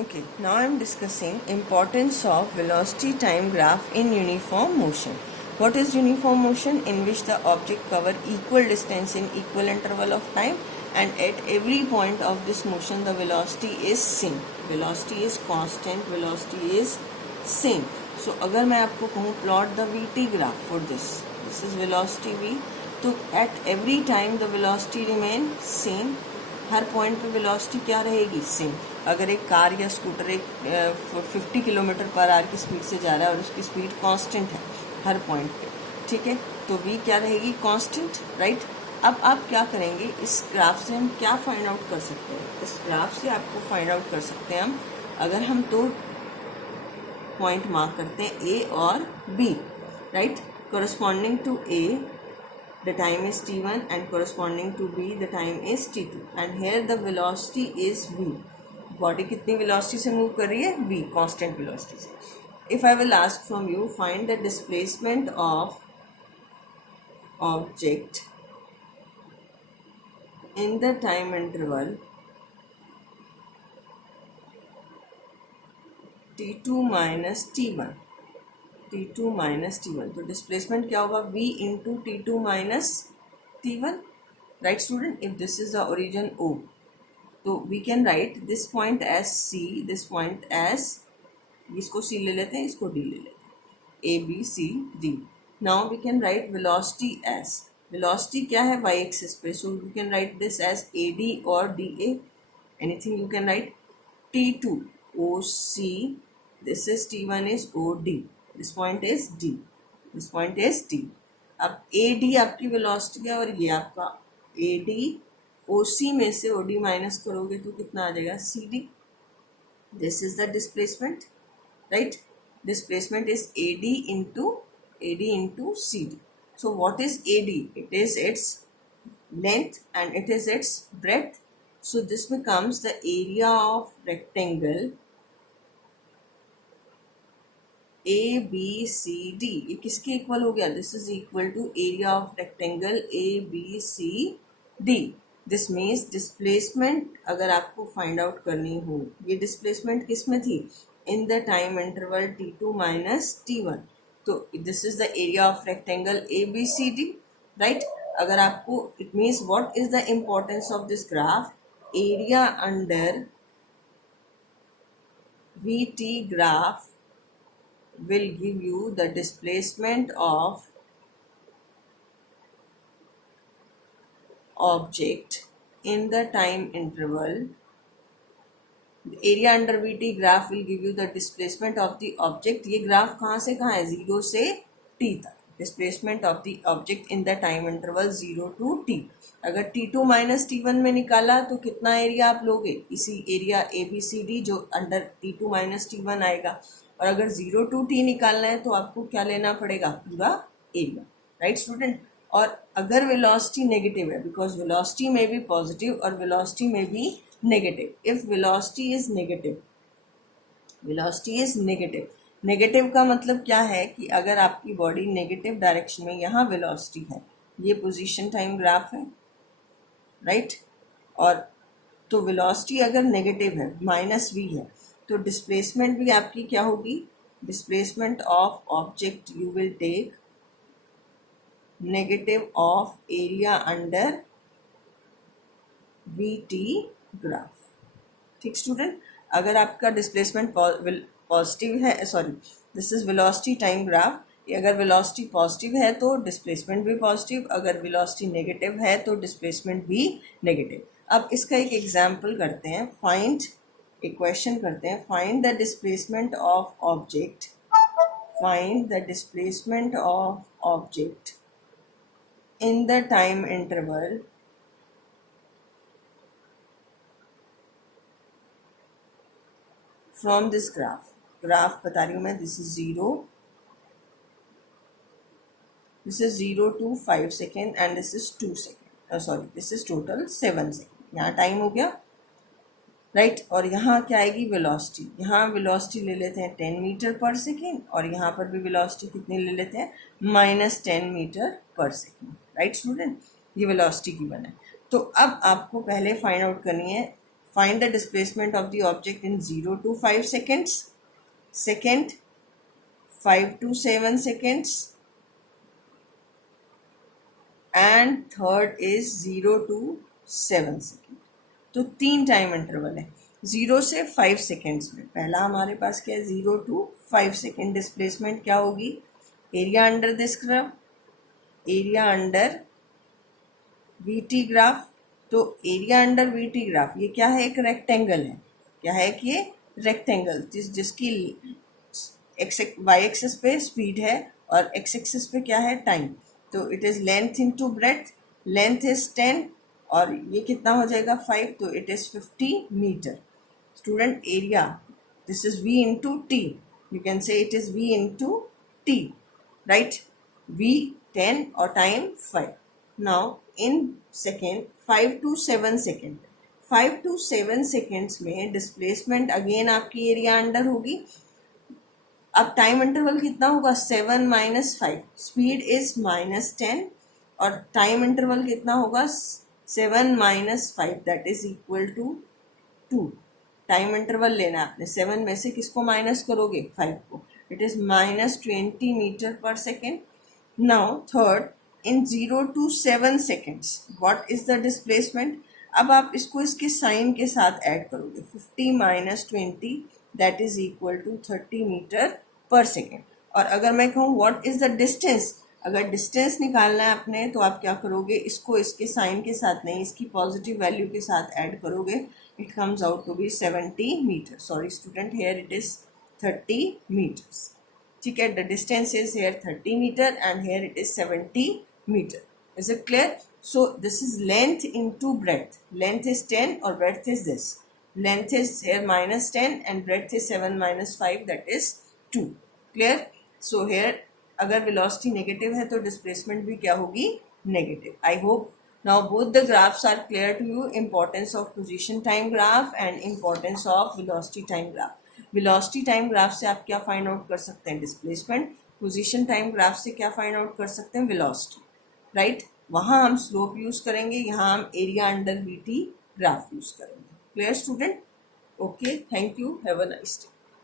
Okay, now I am discussing importance of velocity time graph in uniform motion. What is uniform motion? In which the object cover equal distance in equal interval of time, and at every point of this motion the velocity is same. Velocity is constant, velocity is same. So अगर मैं आपको कहूँ plot the VT graph for this is velocity V, तो at every time the velocity remain same. Her point पे velocity क्या रहेगी? Same. अगर एक कार या स्कूटर एक 50 किलोमीटर पर आवर की स्पीड से जा रहा है और उसकी स्पीड कांस्टेंट है हर पॉइंट पे, ठीक है, तो v क्या रहेगी? Constant, right. अब आप क्या करेंगे, इस ग्राफ से हम क्या फाइंड आउट कर सकते हैं? इस ग्राफ से आपको फाइंड आउट कर सकते हैं हम, अगर हम दो पॉइंट मार्क करते हैं a और b, right. Corresponding to a the time is t1 and corresponding to b the time is t2, and here the velocity is v. Body कितनी वेलोसिटी से मूव कर रही है? v, कांस्टेंट वेलोसिटी से. if I will ask from you, find the displacement of object in the time interval t2 minus t1, t2 minus t1, तो displacement क्या होगा? v into t2 minus t1, right student. If this is the origin o, तो we can write this point as c, this point as, इसको c ले लेते हैं, इसको d ले लेते हैं, a b c d. Now we can write velocity as, velocity क्या है? y एक्सिस पे, so we can write this as ad और da, anything you can write. t2 oc, this is t1 is od, this point is d, this point is d. अब ad आपकी velocity है और ये आपका ad, oc में से od minus करोगे तो कितना आ जाएगा? cd. This is the displacement, right. Displacement is ad into cd. So what is ad? It is its length and it is its breadth. So this becomes the area of rectangle a b c d. ये किसके equal हो गया? This is equal to area of rectangle a b c d. This means displacement अगर आपको find out करनी हो, ये displacement किस में थी? In the time interval t2 minus t1. तो this is the area of rectangle a b c d, right. अगर आपको, it means what is the importance of this graph? Area under VT graph will give you the displacement of object in the time interval. The area under VT graph will give you the displacement of the object. ये graph कहाँ से कहाँ है? 0 से t तक. Displacement of the object in the time interval 0 to t. अगर t2 minus t1 में निकाला तो कितना एरिया आप लोगे? इसी एरिया ABCD जो अंडर t2 माइनस t1 आएगा. और अगर 0 to t निकालना है तो आपको क्या लेना पड़ेगा? पूरा एरिया, राइट स्टूडेंट. और अगर वेलोसिटी नेगेटिव है, बिकॉज वेलोसिटी में भी पॉजिटिव और वेलोसिटी में भी negative. If velocity is negative, velocity is negative, negative का मतलब क्या है कि अगर आपकी बॉडी नेगेटिव डायरेक्शन में, यहाँ वेलोसिटी है, ये पोजीशन टाइम ग्राफ है, राइट. और तो वेलोसिटी अगर नेगेटिव है, माइनस v है, तो डिस्प्लेसमेंट भी आपकी क्या होगी? Displacement of object you will take negative of area under VT graph. ठीक स्टूडेंट. अगर आपका डिस्प्लेसमेंट पॉजिटिव है, sorry, this is velocity time graph. अगर वेलोसिटी पॉजिटिव है तो डिस्प्लेसमेंट भी पॉजिटिव, अगर वेलोसिटी नेगेटिव है तो डिस्प्लेसमेंट भी नेगेटिव. अब इसका एक एग्जांपल करते हैं. फाइंड, एक क्वेश्चन करते हैं. Find the displacement of object, find the displacement of object in the time interval from this graph. Graph बता रही हूँ मैं. This is 0, this is 0 to 5 second and this is 2 second, sorry, this is total 7 second. यहाँ time हो गया, right. और यहाँ क्या आएगी? वेलोसिटी. यहाँ वेलोसिटी ले लेते हैं 10 मीटर पर सेकेंड और यहाँ पर भी वेलोसिटी कितनी ले लेते हैं? -10 metre per second, right student. ये वेलोसिटी गिवन है. तो अब आपको पहले फाइंड आउट करनी है find the displacement of the object in 0 to 5 seconds, second 5 to 7 seconds, and third is 0 to 7 second. तो 3 टाइम इंटरवल है 0 से 5 सेकेंड्स में. पहला हमारे पास क्या है 0 to 5 सेकेंड. डिस्प्लेसमेंट क्या होगी? Area under this graph, area under VT graph. तो एरिया अंडर वीटी ग्राफ ये क्या है? एक रेक्टेंगल है. क्या है कि ये रेक्टेंगल जिसकी वाई एक्सिस पे स्पीड है और एक्स एक्सिस पे क्या है? टाइम. तो it is length into breadth. Length is 10 और ये कितना हो जाएगा? 5. तो इट इज 50 meter. Student area, this is v into t. You can say it is v into t, right? v 10 और time 5. Now in second 5 to 7 second. 5 to 7 seconds में displacement again आपकी एरिया अंडर होगी. अब time interval कितना होगा? 7 minus 5. Speed is -10 और time interval कितना होगा? 7 minus 5 that is equal to 2. Time interval लेना आपने. 7 में से किसको माइनस करोगे? 5 को. It is -20 metre per second. Now third in 0 to 7 seconds what is the displacement? अब आप इसको इसके साइन के साथ ऐड करोगे. 50 minus 20 दैट इज इक्वल टू 30 मीटर पर सेकेंड. और अगर मैं कहूँ व्हाट इज द डिस्टेंस, अगर डिस्टेंस निकालना है आपने तो आप क्या करोगे? इसको इसके साइन के साथ नहीं, इसकी पॉजिटिव वैल्यू के साथ ऐड करोगे. It comes out to be 70 meter. Sorry student, here it is 30 meters. ठीक है, the distance is here 30 meter and here it is 70 meter. Is it clear? So this is length into breadth. Length is 10 और breadth is this. Length is here -10 and breadth is 7 minus 5 that is 2. Clear? So here अगर velocity negative है तो displacement भी क्या होगी? Negative. I hope now both the graphs are clear to you. Importance of position time graph and importance of velocity time graph. Velocity time graph से आप क्या find out कर सकते हैं? Displacement. Position time graph से क्या find out कर सकते हैं? Velocity. Right? वहाँ हम slope use करेंगे, यहाँ हम area under VT graph use करेंगे. Clear student? Okay, thank you. Have a nice day.